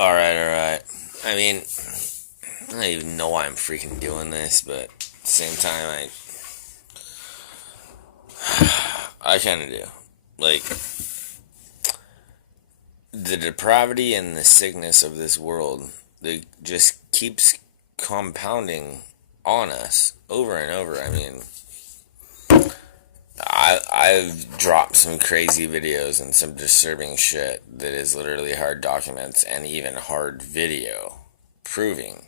Alright. I mean, I don't even know why I'm freaking doing this, but at the same time, I kind of do. Like, the depravity and the sickness of this world, it just keeps compounding on us over and over. I mean, I've dropped some crazy videos and some disturbing shit that is literally hard documents and even hard video proving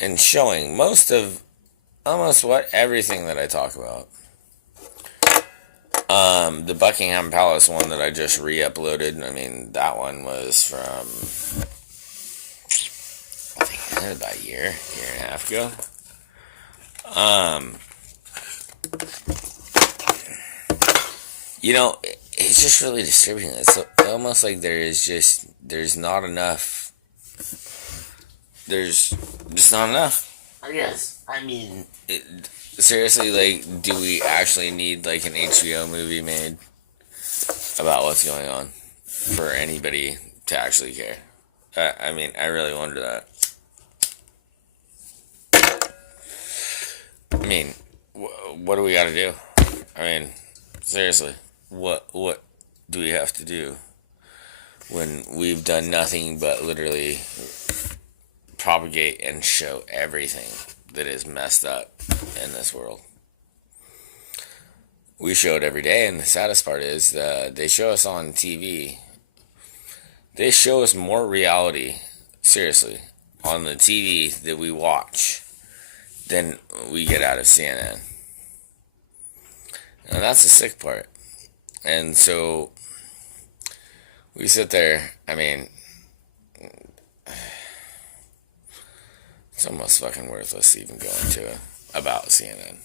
and showing almost everything that I talk about. The Buckingham Palace one that I just re-uploaded, I mean, that one was from, I think about a year and a half ago. It's just really disturbing. It's almost like there's not enough. There's just not enough. I guess. I mean, seriously, like, do we actually need, like, an HBO movie made about what's going on for anybody to actually care? I mean, I really wonder that. I mean, what do we got to do? I mean, seriously, what do we have to do when we've done nothing but literally propagate and show everything that is messed up in this world? We show it every day, and the saddest part is they show us on TV. They show us more reality, seriously, on the TV that we watch than we get out of CNN. And that's the sick part. And so we sit there, I mean, it's almost fucking worthless even going to about CNN.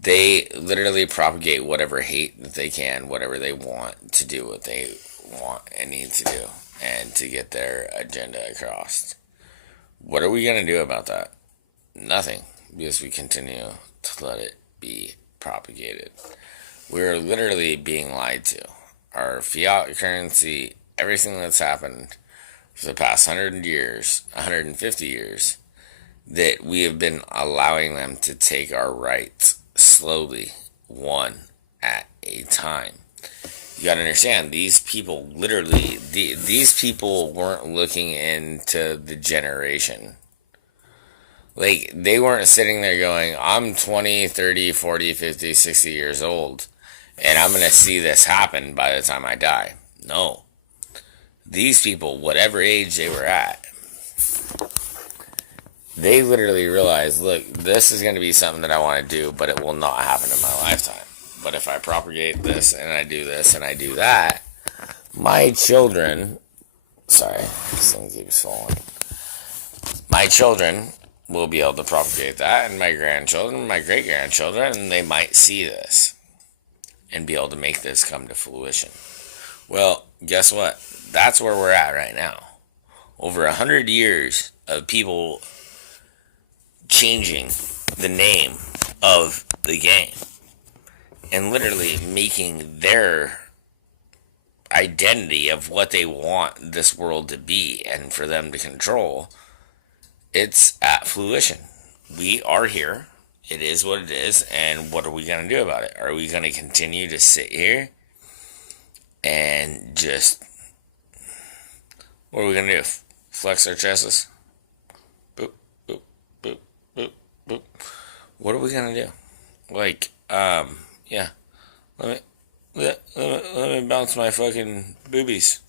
They literally propagate whatever hate that they can, whatever they want to do, what they want and need to do, and to get their agenda across. What are we going to do about that? Nothing, because we continue to let it be propagated. We're literally being lied to. Our fiat currency, everything that's happened for the past 100 years, 150 years, that we have been allowing them to take our rights slowly, one at a time. You gotta understand, these people literally, these people weren't looking into the generation. Like, they weren't sitting there going, I'm 20, 30, 40, 50, 60 years old, and I'm gonna see this happen by the time I die. No. These people, whatever age they were at, they literally realized, look, this is going to be something that I want to do, but it will not happen in my lifetime. But if I propagate this, and I do this, and I do that, my children, sorry, this thing keeps falling. My children will be able to propagate that, and my grandchildren, my great-grandchildren, and they might see this and be able to make this come to fruition. Well, guess what? That's where we're at right now. Over 100 years of people changing the name of the game and literally making their identity of what they want this world to be and for them to control, it's at fruition. We are here. It is what it is, and what are we going to do about it? Are we going to continue to sit here and just, what are we going to do? Flex our chests? Boop, boop, boop, boop, boop. What are we going to do? Like, yeah. Let me bounce my fucking boobies.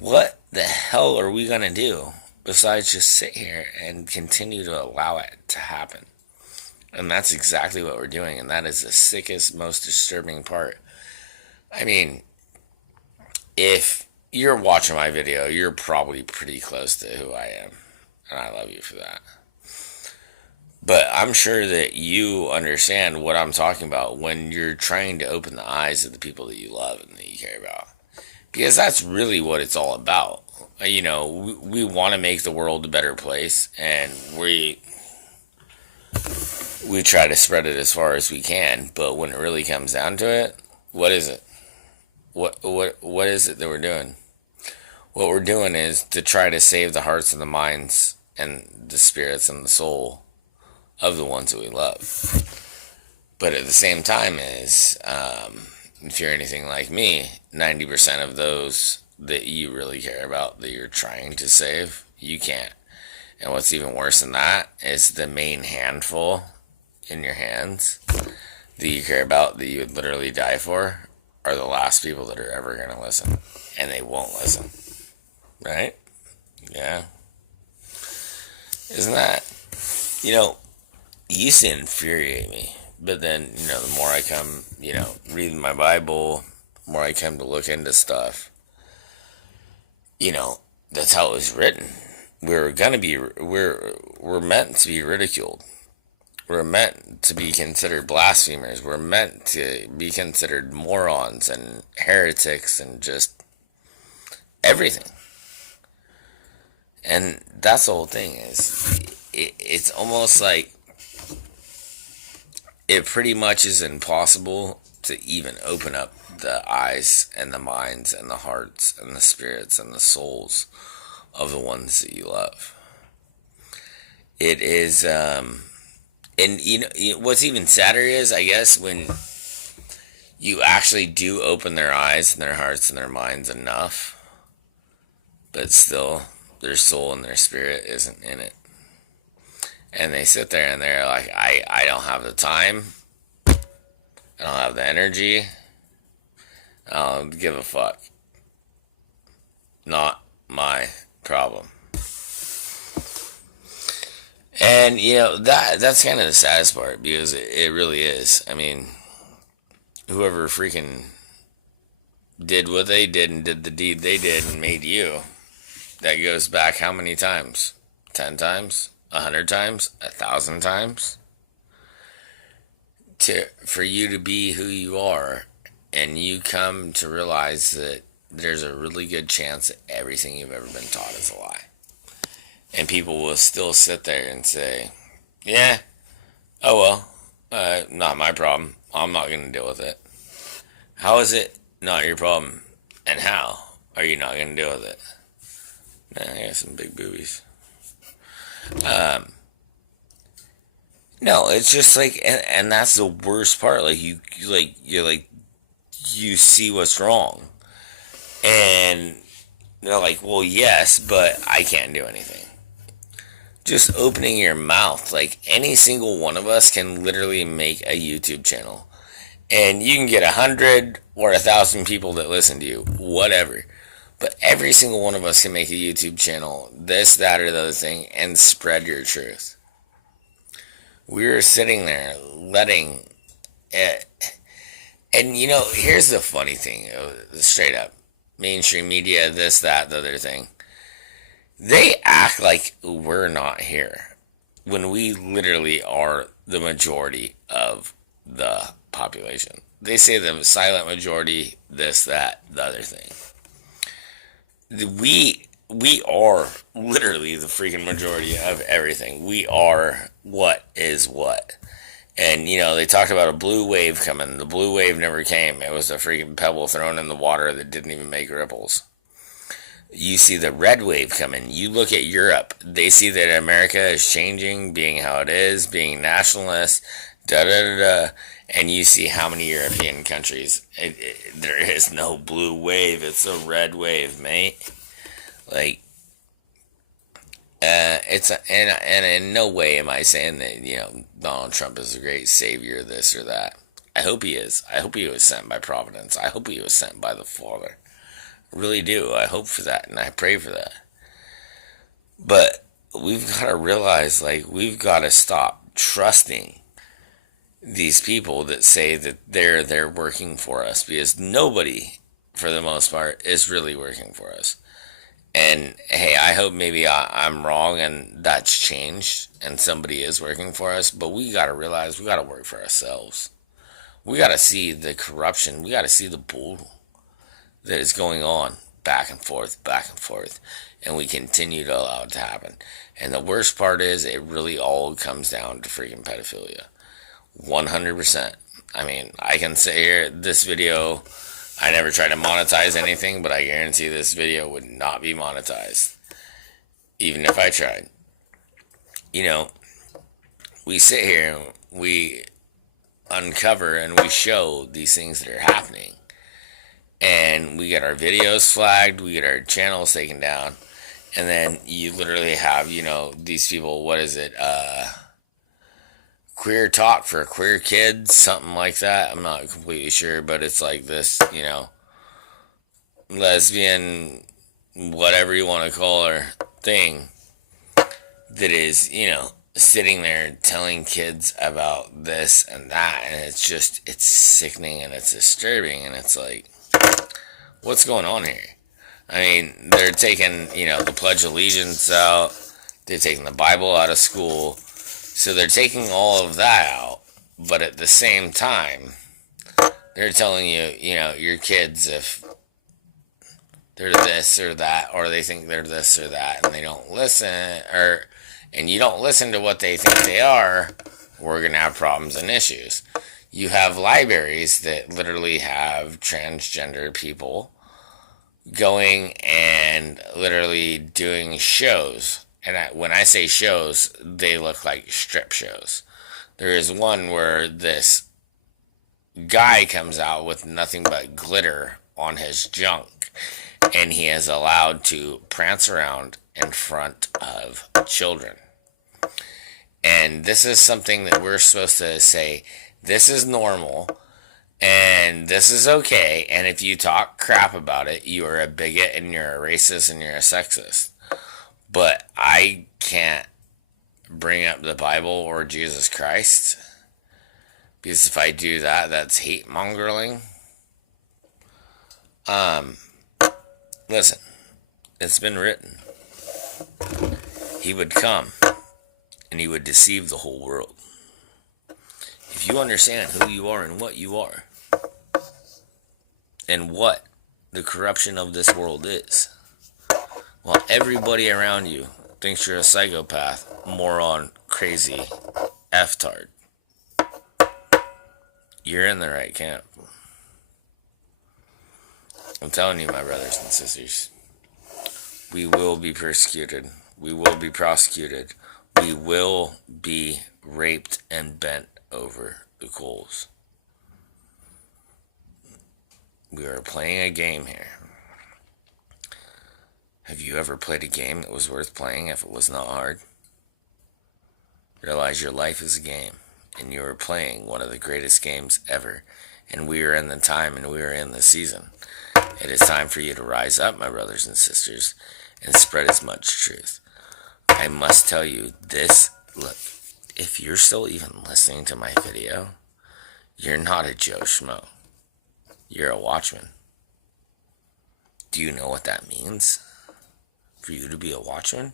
What the hell are we going to do besides just sit here and continue to allow it to happen? And that's exactly what we're doing, and that is the sickest, most disturbing part. I mean, if you're watching my video, you're probably pretty close to who I am, and I love you for that. But I'm sure that you understand what I'm talking about when you're trying to open the eyes of the people that you love and that you care about. Because that's really what it's all about. You know, we want to make the world a better place, and we try to spread it as far as we can, but when it really comes down to it, what is it? What is it that we're doing? What we're doing is to try to save the hearts and the minds and the spirits and the soul of the ones that we love. But at the same time if you're anything like me, 90% of those that you really care about, that you're trying to save, you can't. And what's even worse than that is the main handful in your hands that you care about, that you would literally die for, are the last people that are ever going to listen. And they won't listen. Right? Yeah. Isn't that, it used to infuriate me. But then, the more I come, reading my Bible, the more I come to look into stuff, that's how it was written. We're meant to be ridiculed. We're meant to be considered blasphemers. We're meant to be considered morons and heretics and just everything. And that's the whole thing it's almost like it pretty much is impossible to even open up the eyes and the minds and the hearts and the spirits and the souls of the ones that you love. It is, and what's even sadder is, I guess, when you actually do open their eyes and their hearts and their minds enough, but still their soul and their spirit isn't in it. And they sit there and they're like, I don't have the time. I don't have the energy. I don't give a fuck. Not my problem. And, that's kind of the saddest part, because it really is. I mean, whoever freaking did what they did and did the deed they did and made you, that goes back how many times? 10 times? 100 times? 1,000 times? For you to be who you are, and you come to realize that there's a really good chance that everything you've ever been taught is a lie. And people will still sit there and say, yeah, oh well, not my problem. I'm not going to deal with it. How is it not your problem? And how are you not going to deal with it? Nah, I got some big boobies. No, it's just like, and that's the worst part. Like you see what's wrong, and they're like, well, yes, but I can't do anything. Just opening your mouth, like any single one of us can literally make a YouTube channel, and you can get 100 or 1,000 people that listen to you, whatever. But every single one of us can make a YouTube channel, this, that, or the other thing, and spread your truth. We were sitting there letting it. And, here's the funny thing, straight up. Mainstream media, this, that, the other thing. They act like we're not here, when we literally are the majority of the population. They say the silent majority, this, that, the other thing. We are literally the freaking majority of everything. We are what is what. And, they talked about a blue wave coming. The blue wave never came. It was a freaking pebble thrown in the water that didn't even make ripples. You see the red wave coming. You look at Europe. They see that America is changing, being how it is, being nationalist, da-da-da-da. And you see how many European countries. There is no blue wave. It's a red wave, mate. Like, and in no way am I saying that, Donald Trump is a great savior, this or that. I hope he is. I hope he was sent by Providence. I hope he was sent by the Father. I really do. I hope for that, and I pray for that. But we've got to realize, we've got to stop trusting these people that say that they're working for us, because nobody, for the most part, is really working for us. And hey, I hope maybe I'm wrong and that's changed and somebody is working for us, but we got to realize we got to work for ourselves. We got to see the corruption. We got to see the bull that is going on back and forth, and we continue to allow it to happen. And the worst part is, it really all comes down to freaking pedophilia. 100%. I mean, I can say here, this video I never try to monetize anything, but I guarantee this video would not be monetized, even if I tried. You know, we sit here, we uncover and we show these things that are happening. And we get our videos flagged, we get our channels taken down, and then you literally have, these people, what is it? Queer talk for queer kids, something like that. I'm not completely sure, but it's like this, lesbian, whatever you want to call her, thing that is, sitting there telling kids about this and that, and it's sickening and it's disturbing, and it's like, what's going on here? I mean, they're taking, the Pledge of Allegiance out, they're taking the Bible out of school, so they're taking all of that out, but at the same time, they're telling you, your kids, if they're this or that, or they think they're this or that, and they don't listen, and you don't listen to what they think they are, we're going to have problems and issues. You have libraries that literally have transgender people going and literally doing shows. And when I say shows, they look like strip shows. There is one where this guy comes out with nothing but glitter on his junk, and he is allowed to prance around in front of children. And this is something that we're supposed to say, this is normal, and this is okay, and if you talk crap about it, you are a bigot, and you're a racist, and you're a sexist. But I can't bring up the Bible or Jesus Christ, because if I do that, that's hate mongering. Listen, it's been written. He would come, and he would deceive the whole world. If you understand who you are and what you are, and what the corruption of this world is, well, everybody around you thinks you're a psychopath, moron, crazy, F-tard. You're in the right camp. I'm telling you, my brothers and sisters, we will be persecuted. We will be prosecuted. We will be raped and bent over the coals. We are playing a game here. Have you ever played a game that was worth playing if it was not hard? Realize your life is a game, and you are playing one of the greatest games ever. And we are in the time, and we are in the season. It is time for you to rise up, my brothers and sisters, and spread as much truth. I must tell you this, look, if you're still even listening to my video, you're not a Joe Schmo. You're a watchman. Do you know what that means? For you to be a watchman?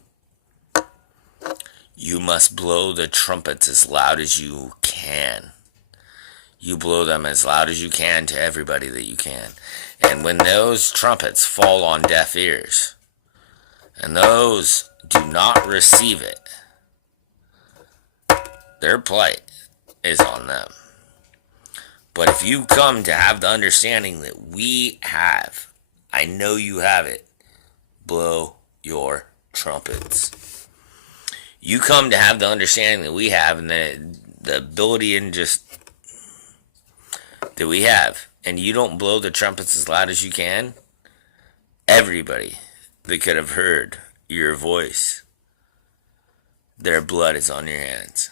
You must blow the trumpets as loud as you can. You blow them as loud as you can to everybody that you can. And when those trumpets fall on deaf ears, and those do not receive it, their plight is on them. But if you come to have the understanding that we have, I know you have it, blow your trumpets. You come to have the understanding that we have, and the ability and just that we have, and you don't blow the trumpets as loud as you can, everybody that could have heard your voice, their blood is on your hands.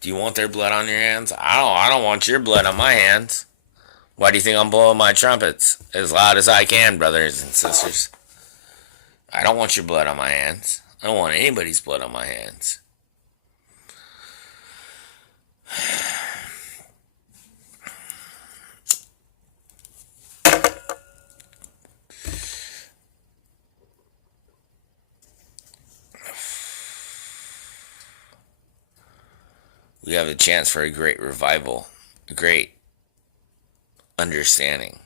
Do you want their blood on your hands? I don't want your blood on my hands. Why do you think I'm blowing my trumpets as loud as I can, brothers and sisters? I don't want your blood on my hands. I don't want anybody's blood on my hands. We have a chance for a great revival, a great understanding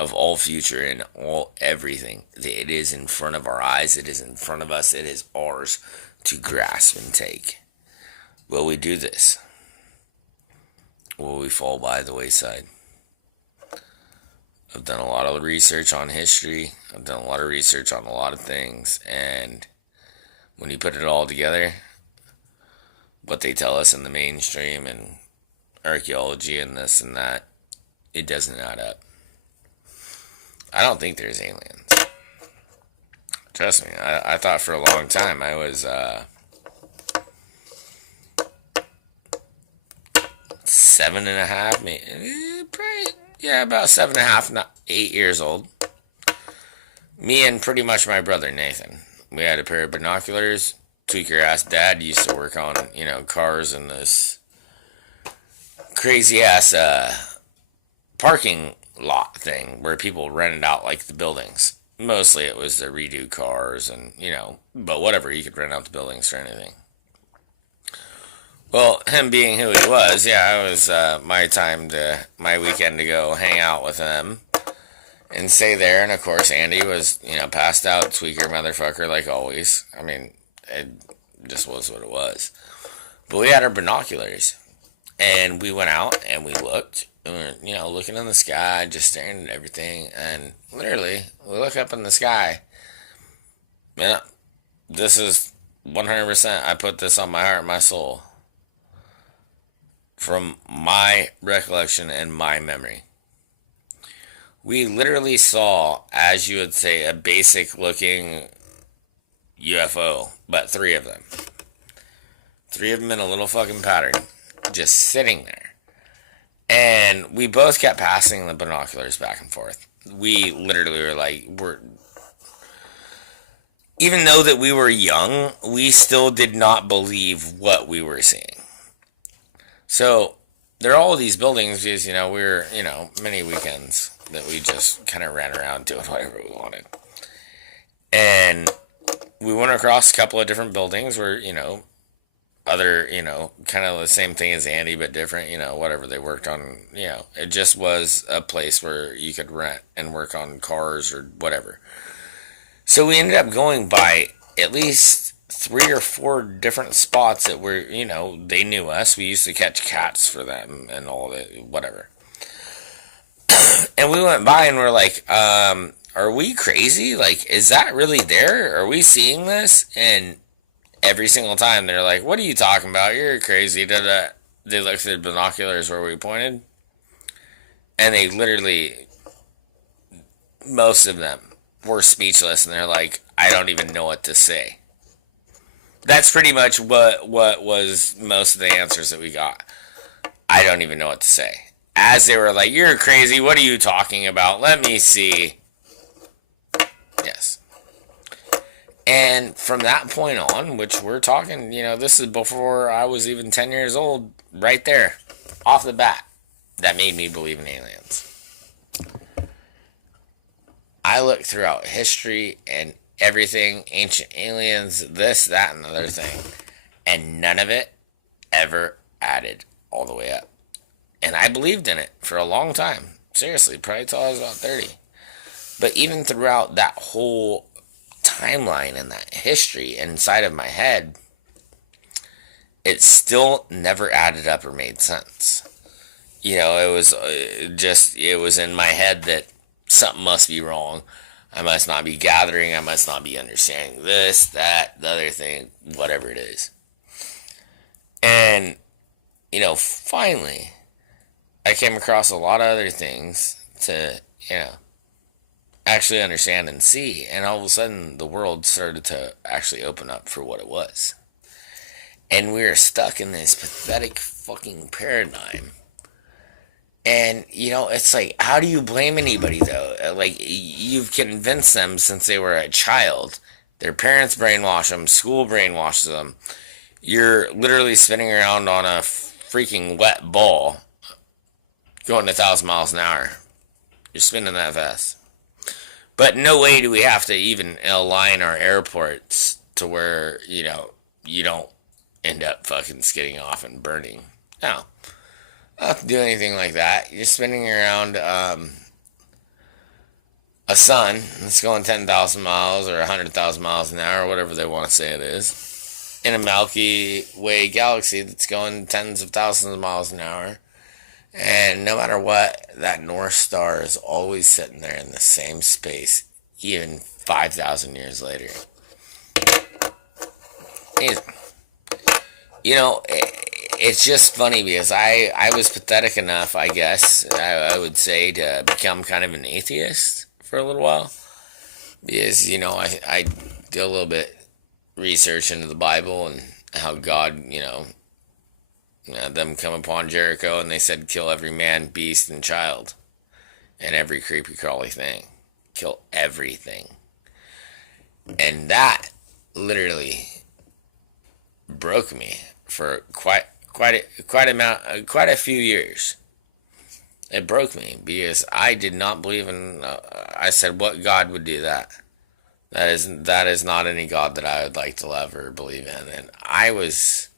of all future and all everything. It is in front of our eyes. It is in front of us. It is ours to grasp and take. Will we do this? Will we fall by the wayside? I've done a lot of research on history. I've done a lot of research on a lot of things. And when you put it all together, what they tell us in the mainstream and archaeology and this and that, it doesn't add up. I don't think there's aliens. Trust me, I thought for a long time I was 7.5, maybe, probably, yeah, about 7.5, not 8 years old. Me and pretty much my brother Nathan. We had a pair of binoculars. Tweaker ass dad used to work on, cars in this crazy ass parking lot thing where people rented out like the buildings. Mostly it was to redo cars and, but whatever, you could rent out the buildings for anything. Well, him being who he was, yeah, it was my weekend to go hang out with him and stay there. And of course, Andy was, passed out, tweaker motherfucker, like always. I mean, it just was what it was. But we had our binoculars, and we went out and we looked, and we were, looking in the sky, just staring at everything. And literally, we look up in the sky. Man, this is 100%. I put this on my heart and my soul. From my recollection and my memory, we literally saw, as you would say, a basic looking UFO, but three of them. Three of them in a little fucking pattern, just sitting there. And we both kept passing the binoculars back and forth. We literally were like, even though that we were young, we still did not believe what we were seeing. So, there are all these buildings because, we were, many weekends that we just kind of ran around doing whatever we wanted. And we went across a couple of different buildings where, other, kind of the same thing as Andy, but different, whatever they worked on, it just was a place where you could rent and work on cars or whatever. So we ended up going by at least 3 or 4 different spots that were, they knew us. We used to catch cats for them and all that, whatever. And we went by and we're like, are we crazy? Like, is that really there? Are we seeing this? And every single time they're like, what are you talking about? You're crazy. They looked through the binoculars where we pointed. And they literally, most of them were speechless. And they're like, I don't even know what to say. That's pretty much what was most of the answers that we got. I don't even know what to say. As they were like, you're crazy. What are you talking about? Let me see. Yes. And from that point on, which we're talking, this is before I was even 10 years old, right there, off the bat, that made me believe in aliens. I looked throughout history and everything, ancient aliens, this, that, and the other thing, and none of it ever added all the way up. And I believed in it for a long time. Seriously, probably till I was about 30. But even throughout that whole timeline and that history inside of my head, it still never added up or made sense. It was in my head that something must be wrong. I must not be gathering. I must not be understanding this, that, the other thing, whatever it is. And, finally, I came across a lot of other things to, actually understand and see. And all of a sudden, the world started to actually open up for what it was. And we were stuck in this pathetic fucking paradigm. And, it's like, how do you blame anybody, though? Like, you've convinced them since they were a child. Their parents brainwash them. School brainwashes them. You're literally spinning around on a freaking wet ball going 1,000 miles an hour. You're spinning that fast. But no way do we have to even align our airports to where, you don't end up fucking skidding off and burning. No. I don't have to do anything like that. You're spinning around a sun that's going 10,000 miles or 100,000 miles an hour, whatever they want to say it is, in a Milky Way galaxy that's going tens of thousands of miles an hour. And no matter what, that North Star is always sitting there in the same space, even 5,000 years later. You know, it's just funny because I was pathetic enough, I guess, I would say, to become kind of an atheist for a little while. Because, I did a little bit research into the Bible and how God, them come upon Jericho and they said, kill every man, beast, and child, and every creepy crawly thing. Kill everything. And that literally broke me for quite a few years. It broke me because I did not believe in. I said, "What God would do that? That is not any God that I would like to love or believe in." And I was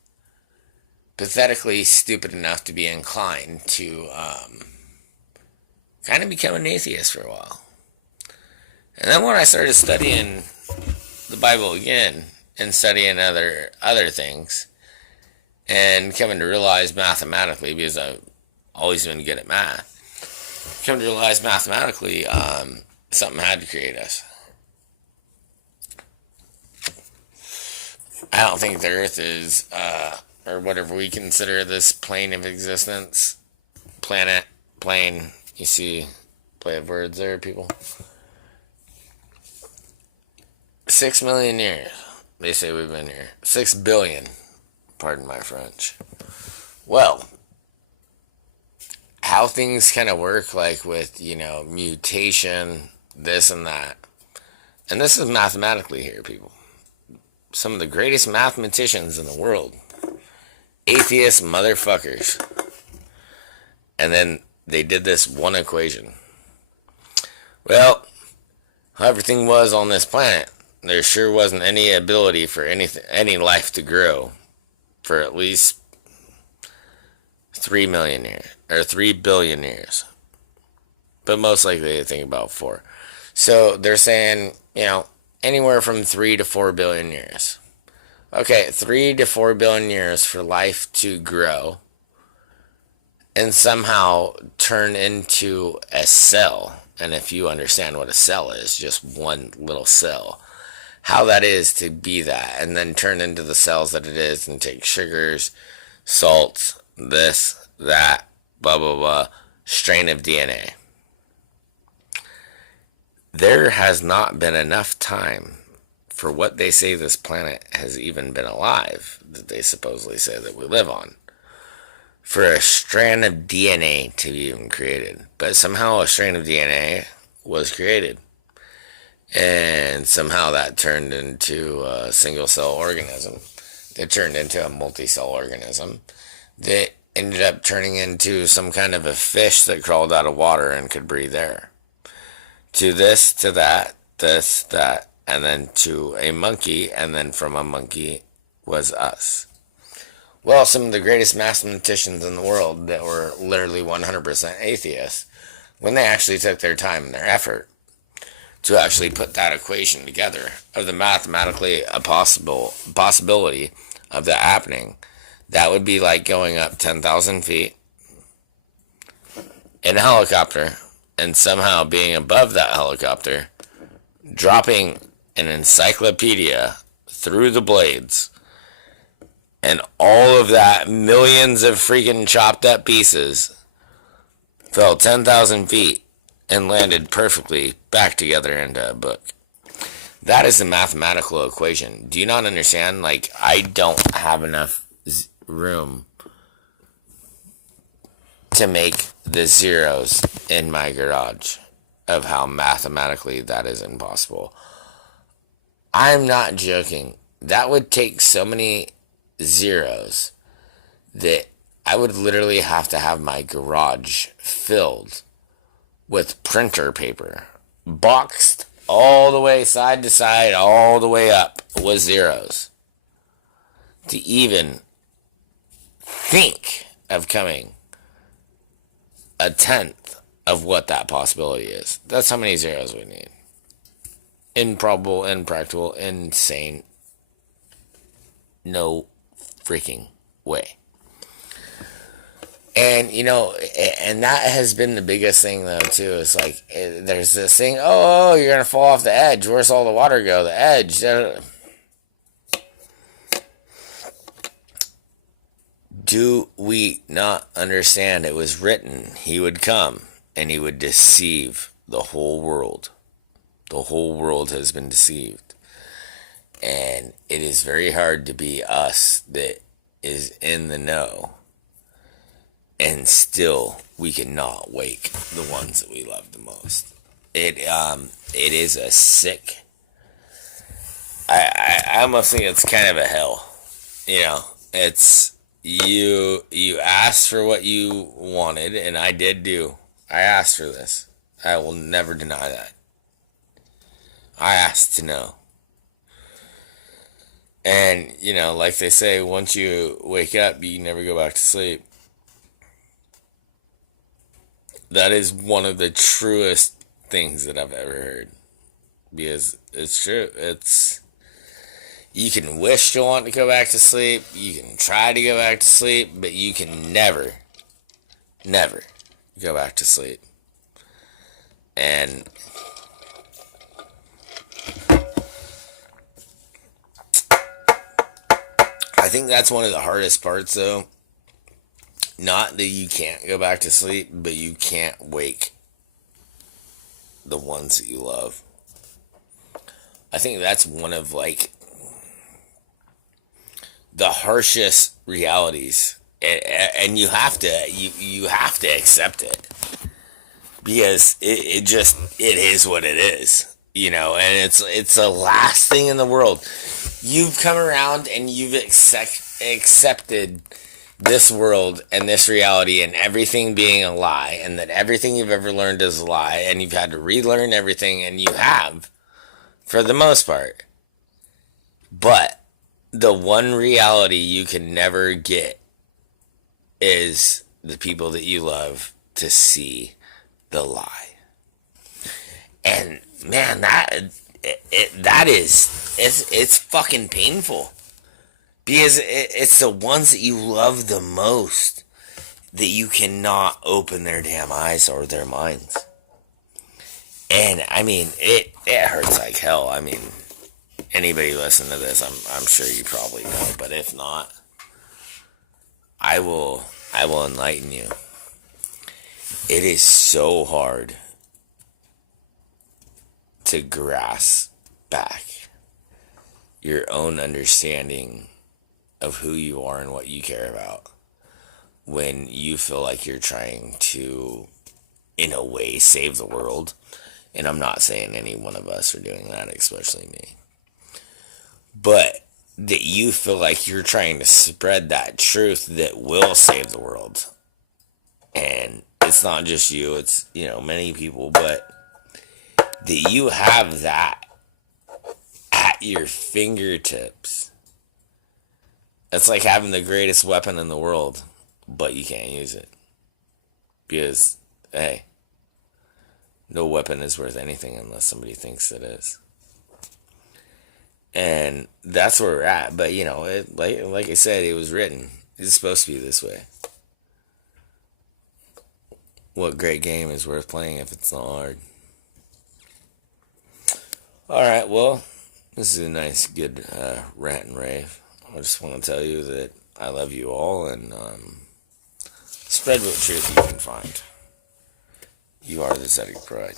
pathetically stupid enough to be inclined to kind of become an atheist for a while. And then when I started studying the Bible again and studying other things, and coming to realize mathematically, because I've always been good at math, come to realize mathematically, something had to create us. I don't think the Earth is, or whatever we consider this plane of existence, planet, plane. You see, play of words there, people. 6 million years. They say we've been here. 6 billion. Pardon my French. Well, how things kind of work, like with, mutation, this and that. And this is mathematically here, people. Some of the greatest mathematicians in the world. Atheist motherfuckers. And then they did this one equation. Well, how everything was on this planet, there sure wasn't any ability for any life to grow for at least 3 million years, or 3 billion years. But most likely they think about 4. So they're saying, anywhere from 3 to 4 billion years. Okay, 3 to 4 billion years for life to grow and somehow turn into a cell. And if you understand what a cell is, just one little cell, how that is to be that, and then turn into the cells that it is and take sugars, salts, this, that, blah, blah, blah, strain of DNA. There has not been enough time for what they say this planet has even been alive, that they supposedly say that we live on, for a strand of DNA to be even created. But somehow a strand of DNA was created. And somehow that turned into a single cell organism. That turned into a multi-cell organism. That ended up turning into some kind of a fish that crawled out of water and could breathe air. To this, to that, this, that, and then to a monkey, and then from a monkey was us. Well, some of the greatest mathematicians in the world that were literally 100% atheists, when they actually took their time and their effort to actually put that equation together of the mathematically a possibility of that happening, that would be like going up 10,000 feet in a helicopter and somehow being above that helicopter, dropping an encyclopedia through the blades, and all of that, millions of freaking chopped up pieces, fell 10,000 feet and landed perfectly back together into a book. That is a mathematical equation. Do you not understand? Like, I don't have enough room to make the zeros in my garage of how mathematically that is impossible. I'm not joking. That would take so many zeros that I would literally have to have my garage filled with printer paper, boxed all the way side to side, all the way up with zeros, to even think of coming a tenth of what that possibility is. That's how many zeros we need. Improbable, impractical, insane. No freaking way. And and that has been the biggest thing though too. Is like there's this thing. Oh, you're gonna fall off the edge. Where's all the water go? The edge. Do we not understand? It was written he would come and he would deceive the whole world. The whole world has been deceived, and it is very hard to be us that is in the know, and still we cannot wake the ones that we love the most. It is a sick. I almost think it's kind of a hell. It's you asked for what you wanted, and I did do. I asked for this. I will never deny that. I asked to know. And, like they say, once you wake up, you never go back to sleep. That is one of the truest things that I've ever heard. Because it's true. You can wish to want to go back to sleep. You can try to go back to sleep, but you can never, never go back to sleep. And I think that's one of the hardest parts, though. Not that you can't go back to sleep, but you can't wake the ones that you love. I think that's one of the harshest realities, and you have to you have to accept it, because it is what it is, and it's the last thing in the world. You've come around and you've accepted this world and this reality and everything being a lie, and that everything you've ever learned is a lie, and you've had to relearn everything, and you have, for the most part. But the one reality you can never get is the people that you love to see the lie. And man, it's fucking painful, because it's the ones that you love the most that you cannot open their damn eyes or their minds. And I mean, it hurts like hell. I mean, anybody listen to this, I'm sure you probably know, but if not, I will enlighten you. It is so hard to grasp back your own understanding of who you are and what you care about when you feel like you're trying to, in a way, save the world. And I'm not saying any one of us are doing that, especially me. But that you feel like you're trying to spread that truth that will save the world. And it's not just you, it's, many people, but that you have that at your fingertips. It's like having the greatest weapon in the world, but you can't use it. Because, hey, no weapon is worth anything unless somebody thinks it is. And that's where we're at. But, like I said, it was written. It's supposed to be this way. What great game is worth playing if it's not hard? Alright, well, this is a nice, good rant and rave. I just want to tell you that I love you all, and spread what truth you can find. You are the Zedek Pride.